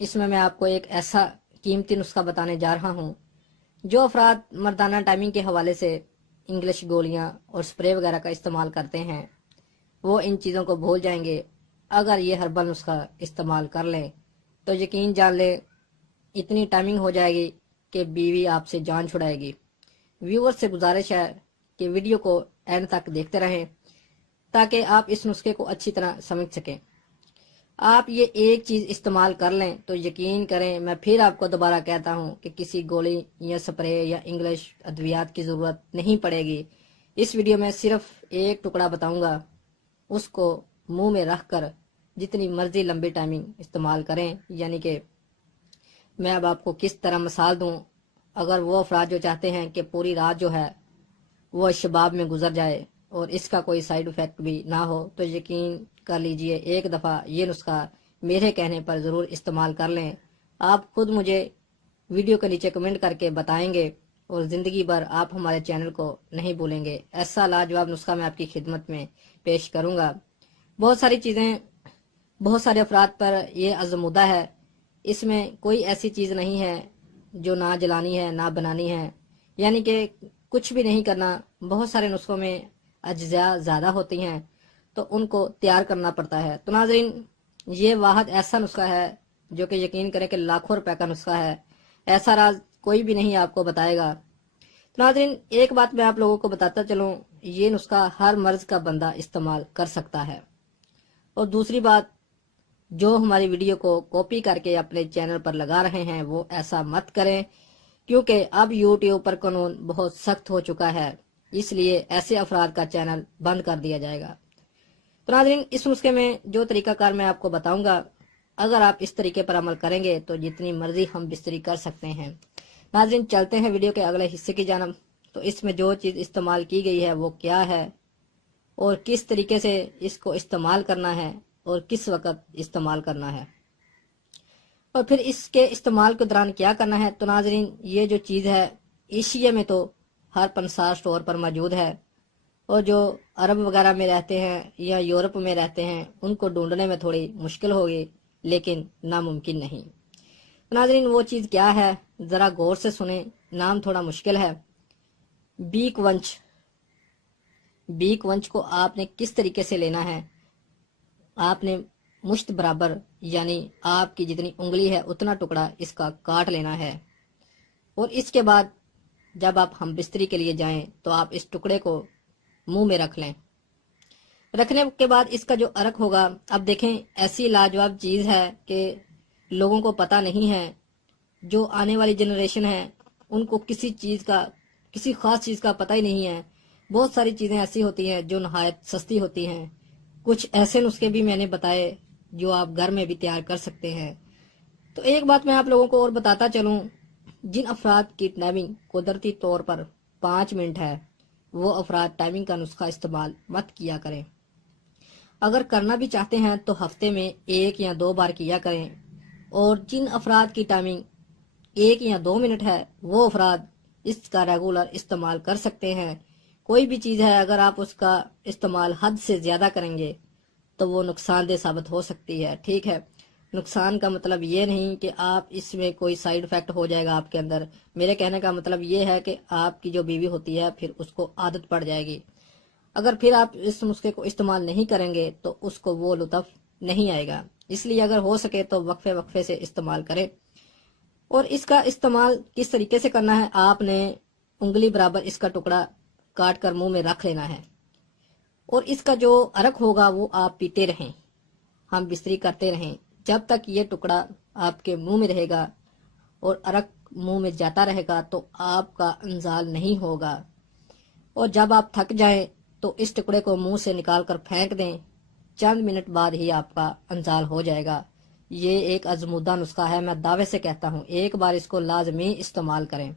اس میں آپ کو ایک ایسا قیمتی نسخہ بتانے جا رہا ہوں جو افراد مردانہ ٹائمنگ کے حوالے سے انگلش گولیاں اور سپرے وغیرہ کا استعمال کرتے ہیں وہ ان چیزوں کو بھول جائیں گے۔ اگر یہ ہربل نسخہ استعمال کر لیں تو یقین جان لیں اتنی ٹائمنگ ہو جائے گی کہ بیوی آپ سے جان چھڑائے گی۔ ویور سے گزارش ہے کہ ویڈیو کو اینڈ تک دیکھتے رہیں تاکہ آپ اس نسخے کو اچھی طرح سمجھ سکیں۔ آپ یہ ایک چیز استعمال کر لیں تو یقین کریں، میں پھر آپ کو دوبارہ کہتا ہوں کہ کسی گولی یا سپرے یا انگلش ادویات کی ضرورت نہیں پڑے گی۔ اس ویڈیو میں صرف ایک ٹکڑا بتاؤں گا، اس کو منہ میں رکھ کر جتنی مرضی لمبی ٹائمنگ استعمال کریں۔ یعنی کہ میں اب آپ کو کس طرح مثال دوں، اگر وہ افراد جو چاہتے ہیں کہ پوری رات جو ہے وہ شباب میں گزر جائے اور اس کا کوئی سائیڈ افیکٹ بھی نہ ہو تو یقین کر لیجئے ایک دفعہ یہ نسخہ میرے کہنے پر ضرور استعمال کر لیں۔ آپ خود مجھے ویڈیو کے نیچے کمنٹ کر کے بتائیں گے اور زندگی بھر آپ ہمارے چینل کو نہیں بھولیں گے۔ ایسا لاجواب نسخہ میں آپ کی خدمت میں پیش کروں گا۔ بہت ساری چیزیں بہت سارے افراد پر یہ آزمودہ ہے، اس میں کوئی ایسی چیز نہیں ہے جو نہ جلانی ہے نہ بنانی ہے، یعنی کہ کچھ بھی نہیں کرنا۔ بہت سارے نسخوں میں اجزاء زیادہ ہوتی ہیں تو ان کو تیار کرنا پڑتا ہے۔ تو ناظرین یہ واحد ایسا نسخہ ہے جو کہ یقین کریں کہ لاکھوں روپے کا نسخہ ہے، ایسا راز کوئی بھی نہیں آپ کو بتائے گا۔ تو ناظرین ایک بات میں آپ لوگوں کو بتاتا چلوں، یہ نسخہ ہر مرض کا بندہ استعمال کر سکتا ہے۔ اور دوسری بات، جو ہماری ویڈیو کو کاپی کر کے اپنے چینل پر لگا رہے ہیں وہ ایسا مت کریں، کیونکہ اب یوٹیوب پر قانون بہت سخت ہو چکا ہے، اس لیے ایسے افراد کا چینل بند کر دیا جائے گا۔ تو ناظرین اس نسخے میں جو طریقہ کار میں آپ کو بتاؤں گا، اگر آپ اس طریقے پر عمل کریں گے تو جتنی مرضی ہم بستری کر سکتے ہیں۔ ناظرین چلتے ہیں ویڈیو کے اگلے حصے کی جانب۔ تو اس میں جو چیز استعمال کی گئی ہے وہ کیا ہے اور کس طریقے سے اس کو استعمال کرنا ہے اور کس وقت استعمال کرنا ہے اور پھر اس کے استعمال کے دوران کیا کرنا ہے۔ تو ناظرین یہ جو چیز ہے ایشیا میں تو ہر 50 سٹور پر موجود ہے، اور جو عرب وغیرہ میں رہتے ہیں یا یورپ میں رہتے ہیں ان کو ڈھونڈنے میں تھوڑی مشکل ہوگی، لیکن ناممکن نہیں۔ ناظرین وہ چیز کیا ہے ذرا غور سے سنیں، نام تھوڑا مشکل ہے۔ بیک ونچ۔ بیک ونچ کو آپ نے کس طریقے سے لینا ہے، آپ نے مشت برابر یعنی آپ کی جتنی انگلی ہے اتنا ٹکڑا اس کا کاٹ لینا ہے، اور اس کے بعد جب آپ ہم بستری کے لیے جائیں تو آپ اس ٹکڑے کو منہ میں رکھ لیں۔ رکھنے کے بعد اس کا جو عرق ہوگا، اب دیکھیں ایسی لاجواب چیز ہے کہ لوگوں کو پتہ نہیں ہے، جو آنے والی جنریشن ہے ان کو کسی خاص چیز کا پتہ ہی نہیں ہے۔ بہت ساری چیزیں ایسی ہوتی ہیں جو نہایت سستی ہوتی ہیں، کچھ ایسے نسخے بھی میں نے بتائے جو آپ گھر میں بھی تیار کر سکتے ہیں۔ تو ایک بات میں آپ لوگوں کو اور بتاتا چلوں، جن افراد کی ٹائمنگ قدرتی طور پر 5 منٹ ہے وہ افراد ٹائمنگ کا نسخہ استعمال مت کیا کریں۔ اگر کرنا بھی چاہتے ہیں تو ہفتے میں 1 یا 2 بار کیا کریں، اور جن افراد کی ٹائمنگ 1 یا 2 منٹ ہے وہ افراد اس کا ریگولر استعمال کر سکتے ہیں۔ کوئی بھی چیز ہے اگر آپ اس کا استعمال حد سے زیادہ کریں گے تو وہ نقصان دہ ثابت ہو سکتی ہے، ٹھیک ہے۔ نقصان کا مطلب یہ نہیں کہ آپ اس میں کوئی سائیڈ افیکٹ ہو جائے گا آپ کے اندر، میرے کہنے کا مطلب یہ ہے کہ آپ کی جو بیوی ہوتی ہے پھر اس کو عادت پڑ جائے گی، اگر پھر آپ اس نسخے کو استعمال نہیں کریں گے تو اس کو وہ لطف نہیں آئے گا۔ اس لیے اگر ہو سکے تو وقفے وقفے سے استعمال کریں۔ اور اس کا استعمال کس طریقے سے کرنا ہے، آپ نے انگلی برابر اس کا ٹکڑا کاٹ کر منہ میں رکھ لینا ہے، اور اس کا جو عرق ہوگا وہ آپ پیتے رہیں، ہم بستری کرتے رہیں جب تک یہ ٹکڑا آپ کے منہ میں رہے گا اور عرق منہ میں جاتا رہے گا تو آپ کا انزال نہیں ہوگا۔ اور جب آپ تھک جائیں تو اس ٹکڑے کو منہ سے نکال کر پھینک دیں، چند منٹ بعد ہی آپ کا انزال ہو جائے گا۔ یہ ایک آزمودہ نسخہ ہے، میں دعوے سے کہتا ہوں ایک بار اس کو لازمی استعمال کریں۔